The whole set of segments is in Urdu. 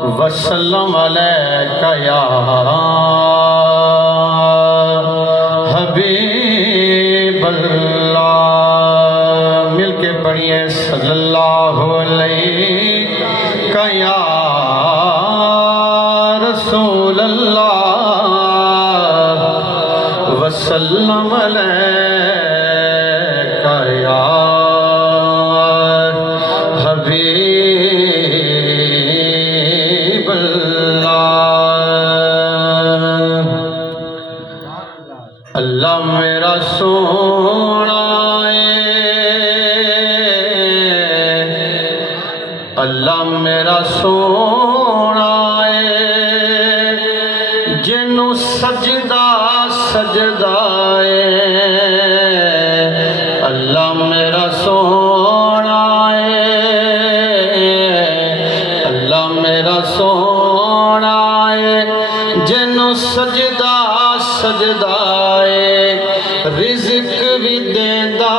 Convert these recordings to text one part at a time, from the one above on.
وسلم علیکہ یا حبیب اللہ، مل کے پڑھیے صلی اللہ علیہ یا رسول اللہ، وسلم علیکہ یا حبیب اللہ۔ اللہ میرا سونا اللہ میرا سونا جنوں سجدہ سجدہ اللہ میرا سونا اللہ میرا سونا جنوں سجدہ سجدہ رزق بھی دیندا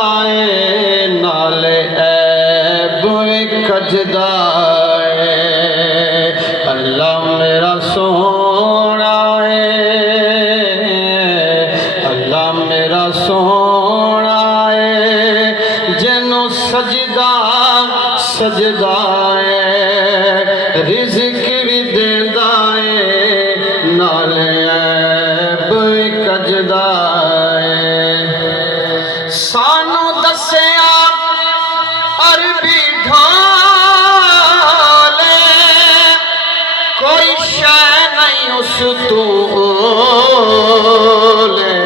نالے عیب بھی کجدا اللہ میرا سونا اللہ میرا سونا جنوں سجدہ سجدہ رزق بھی دیندا نالے عیب بھی کجدا سانو دسیا عربی ڈھالے کوئی شے نہیں اس تو لے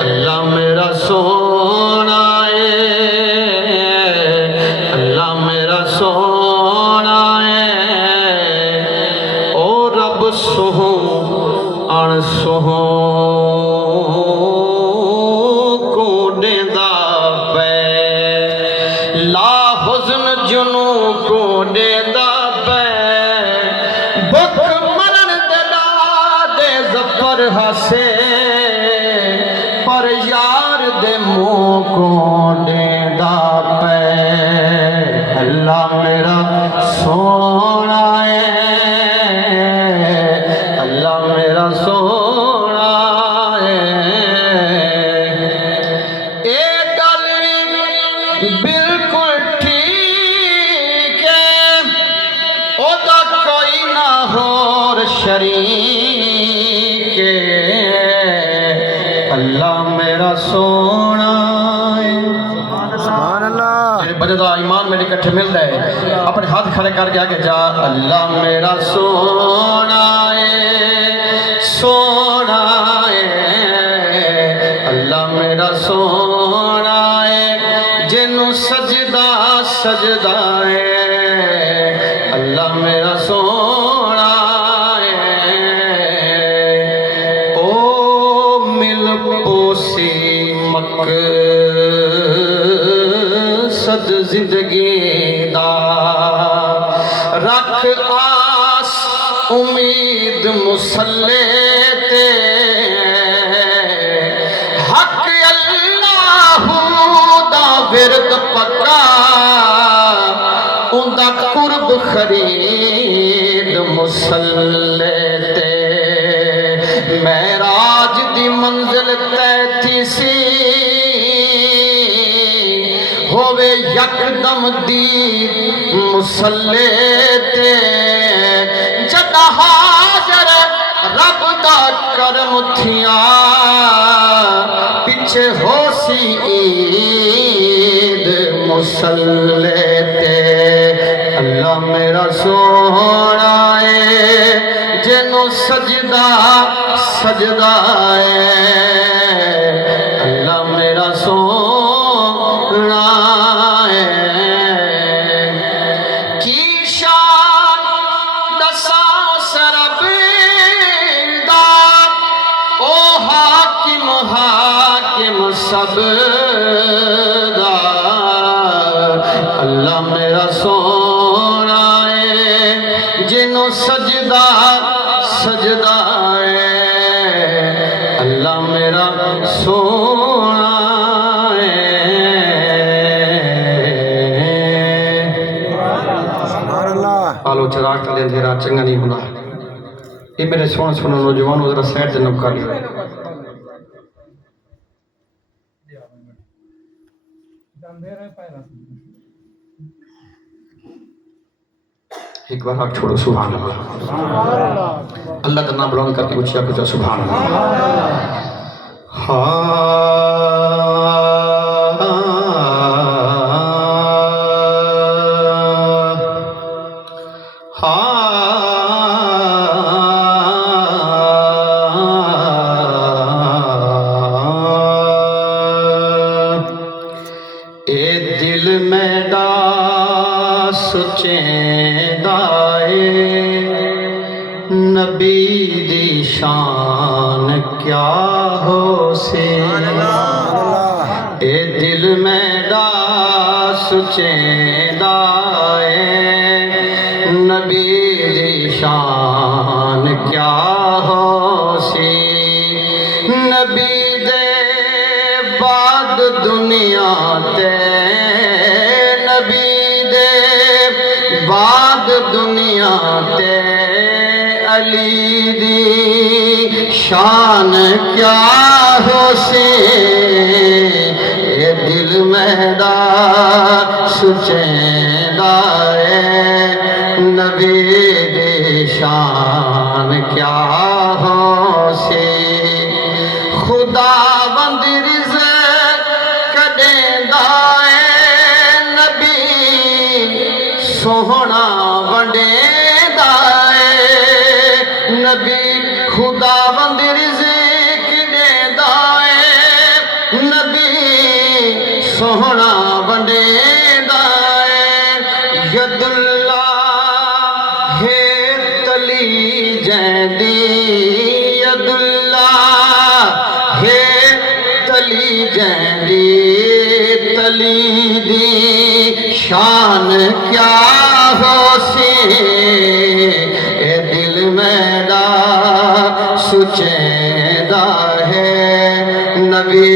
اللہ میرا سونا اللہ میرا سونا او رب سہوں اڑ سہوں جنوں کو دیندا پے بک مرن دلا دے ظفر ہاسے پر یار دے منہ کو دیندا پے اللہ میرا سونا اللہ میرا سونا اے گل بالکل شریک اللہ میرا سونا سبحان اللہ بجدا ایمان میرے کٹھے مل رہے اپنے ہاتھ کھڑے کر کے آگے جا اللہ میرا سونا سونا اللہ میرا سونا جنوں سجدہ سجدہ اللہ میرا سونا مقصد زندگی دا رکھ آس امید مسلے تے حق اللہ دا ورد پکا اوندا قرب خرید مسلے تے معراج دی منزل تے تھی سی ہووے یکدم دید مسلے تے جدا حاضر رب دا کرم تھیاں پیچھے ہو سی عید مسلے تے اللہ میرا سونا جنوں سجدہ سجدہ اللہ میرا سونا کی شان دساں سرب دا او حاکم حاکم سب دا اللہ میرا سونا جنوں سجدہ سجدہ اللہ میرا سونا سبحان اللہ راگ تلے اندھیرا چنگا نہیں ہونا. یہ میرے سونا نوجوانوں ذرا سائڈ سے نب کر لیا. ایک بار ہاتھ چھوڑو. سبحان اللہ. اللہ کا نام بلند کر کے اچھا کچھ سبحان اللہ. اے دل میں دا سچیں دائے نبی دی شان کیا ہو سے. اے دل میں دا سچیں دائے نبی دی شان کیا ہو سی. نبی دے بعد دنیا تے نبی دے بعد دنیا تے علی دی شان کیا ہو سی. اے دل میں دا سچیں دائے نبی دی شان کیا ہو سی. خدا بند رزق کدیں دائے نبی سوہنا ونڈے دائے نبی. خدا بند رزق کدیں دائے نبی سوہنا ونڈے دائے. ید اللہ ہے تلی جیندی ید اللہ ہے تلی جیندی تلی دی شان کیا ہو سی. اے دل میں دا سچیں دا ہے نبی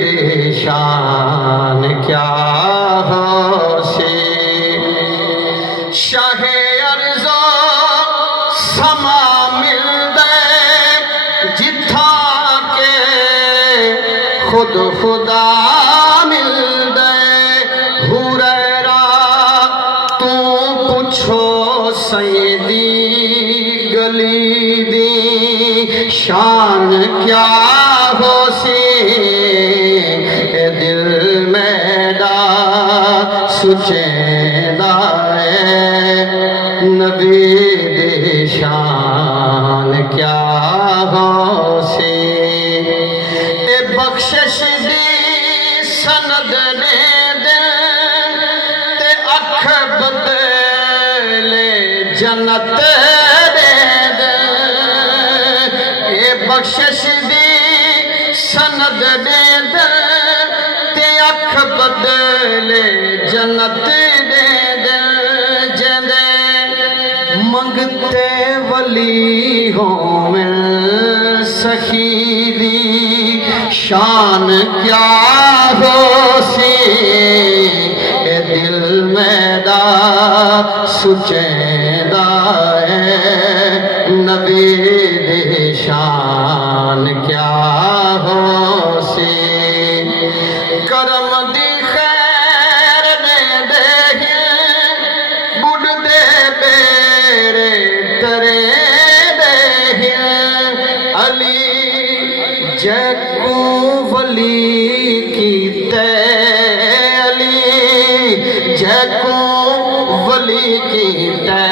دی شان کیا ہو سی. شاہ ارزو سما مل دے جتھا کے خود خدا مل دے. حریرہ تو پوچھو سیدی گلی دی شان کیا ہو سی. اے دل میں دا سچیں دائے نبی دی شان کیا ہو سی. اے بخشش دی سند نے دے تے اکھ بدلے جنت دے دے. اے بخشش دی سند نے دے تے اکھ بدلے جنت دے دے. جندے منگتے ولی ہوں سخی دی شان کیا ہو سی. اے دل میں دا سچیں دائے نبی دی شان کیا ہو سی. کرم دی خیر نے دے بڑھ دے بیرے ترے دے علی جے کو ولی کی تے علی جے کو ولی کی تے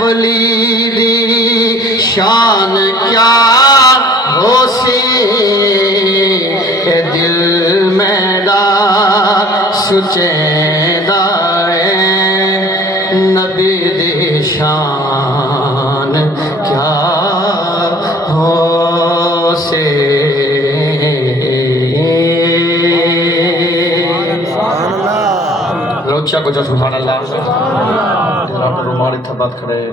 ولی دی شان کیا ہو سی. اے دل میں دا سچیں دائے نبی دی شان کیا ہو سے. روچا کو جو سبحان اللہ. رومال اتھا بات کرے.